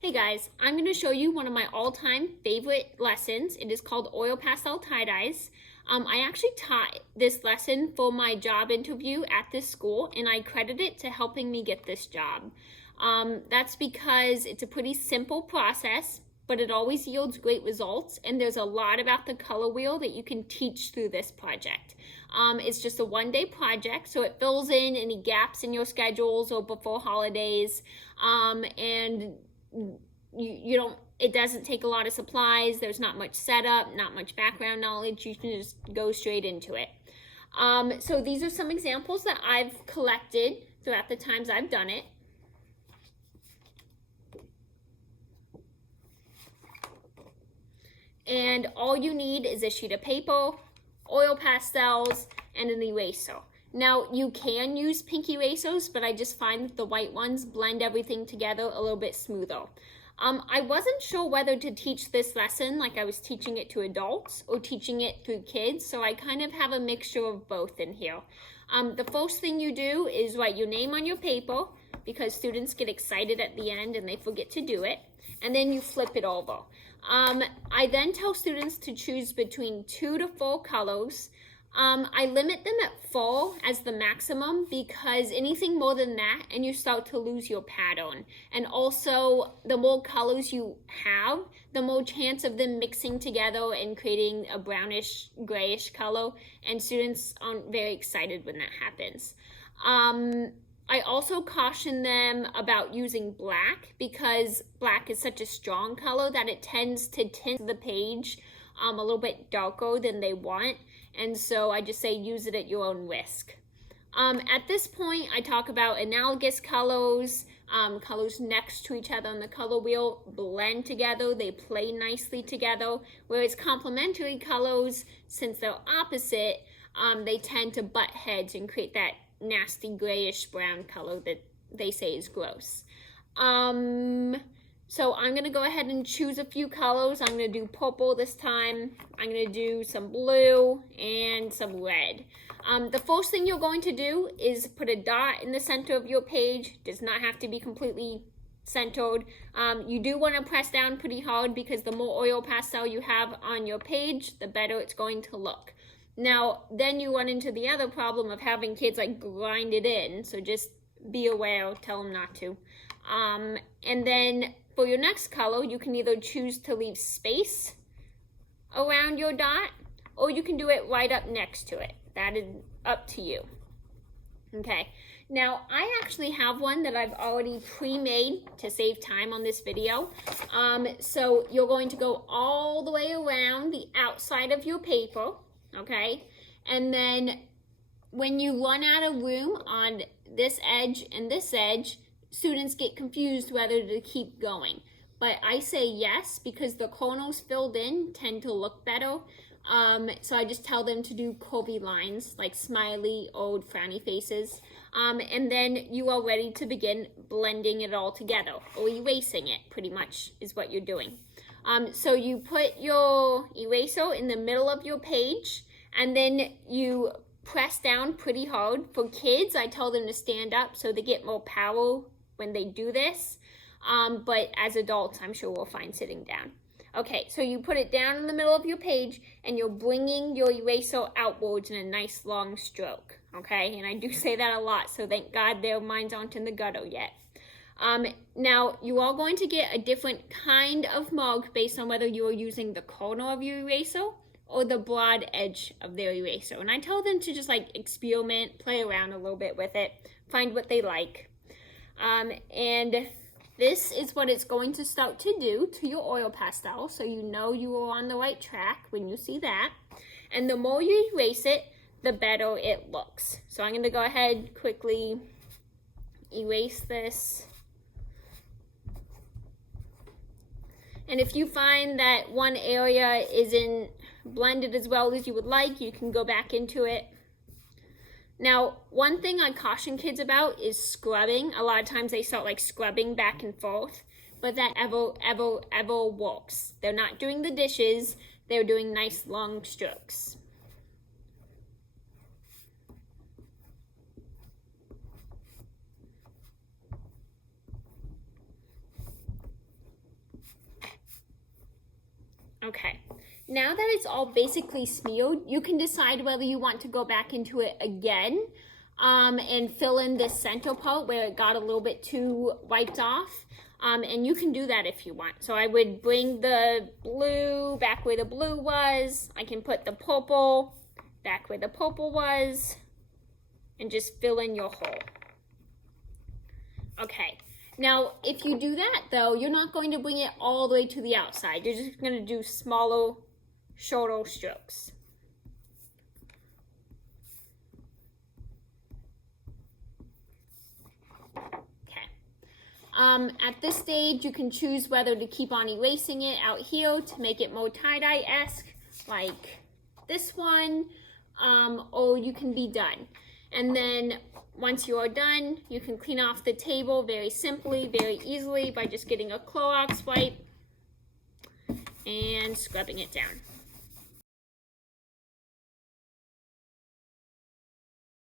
Hey guys, I'm going to show you one of my all-time favorite lessons. It is called Oil Pastel Tie-Dyes. I actually taught this lesson for my job interview at this school, and I credit it to helping me get this job. That's because it's a pretty simple process, but it always yields great results, and there's a lot about the color wheel that you can teach through this project. It's just a one-day project, so it fills in any gaps in your schedules or before holidays, and it doesn't take a lot of supplies. There's not much setup, not much background knowledge. You can just go straight into it. So these are some examples that I've collected throughout the times I've done it. And all you need is a sheet of paper, oil pastels, and an eraser. Now, you can use pink erasers, but I just find that the white ones blend everything together a little bit smoother. I wasn't sure whether to teach this lesson like I was teaching it to adults or teaching it through kids, so I kind of have a mixture of both in here. The first thing you do is write your name on your paper, because students get excited at the end and they forget to do it, and then you flip it over. I then tell students to choose between 2 to 4 colors. I limit them at 4 as the maximum, because anything more than that and you start to lose your pattern. And also, the more colors you have, the more chance of them mixing together and creating a brownish, grayish color, and students aren't very excited when that happens. I also caution them about using black, because black is such a strong color that it tends to tint the page a little bit darker than they want. And so I just say use it at your own risk. At this point, I talk about analogous colors. Colors next to each other on the color wheel blend together. They play nicely together. Whereas complementary colors, since they're opposite, they tend to butt heads and create that nasty grayish brown color that they say is gross. So I'm going to go ahead and choose a few colors. I'm going to do purple this time. I'm going to do some blue and some red. The first thing you're going to do is put a dot in the center of your page. It does not have to be completely centered. You do want to press down pretty hard, because the more oil pastel you have on your page, the better it's going to look. Now, then you run into the other problem of having kids like grind it in. So just be aware, tell them not to. And then for your next color, you can either choose to leave space around your dot, or you can do it right up next to it. That is up to you. Okay, now I actually have one that I've already pre-made to save time on this video. So you're going to go all the way around the outside of your paper, okay? And then when you run out of room on this edge and this edge, students get confused whether to keep going. But I say yes, because the corners filled in tend to look better. So I just tell them to do curvy lines, like smiley, old, frowny faces. And then you are ready to begin blending it all together, or erasing it, pretty much, is what you're doing. So you put your eraser in the middle of your page, and then you press down pretty hard. For kids, I tell them to stand up so they get more power when they do this. But as adults, I'm sure we'll find sitting down. Okay, so you put it down in the middle of your page, and you're bringing your eraser outwards in a nice long stroke, okay? And I do say that a lot, so thank God their minds aren't in the gutter yet. Now, you are going to get a different kind of mark based on whether you are using the corner of your eraser or the broad edge of their eraser. And I tell them to just like experiment, play around a little bit with it, find what they like. And this is what it's going to start to do to your oil pastel, so you know you are on the right track when you see that. And the more you erase it, the better it looks. So I'm going to go ahead quickly erase this. And if you find that one area isn't blended as well as you would like, you can go back into it. Now, one thing I caution kids about is scrubbing. A lot of times they start like scrubbing back and forth, but that ever works. They're not doing the dishes, they're doing nice long strokes. Okay, now that it's all basically smeared, you can decide whether you want to go back into it again and fill in this center part where it got a little bit too wiped off. And you can do that if you want. So I would bring the blue back where the blue was. I can put the purple back where the purple was and just fill in your hole. Okay, now if you do that though, you're not going to bring it all the way to the outside. You're just going to do smaller, shorter strokes. At this stage, you can choose whether to keep on erasing it out here to make it more tie-dye-esque, like this one, or you can be done. And then once you are done, you can clean off the table very simply, very easily by just getting a Clorox wipe and scrubbing it down.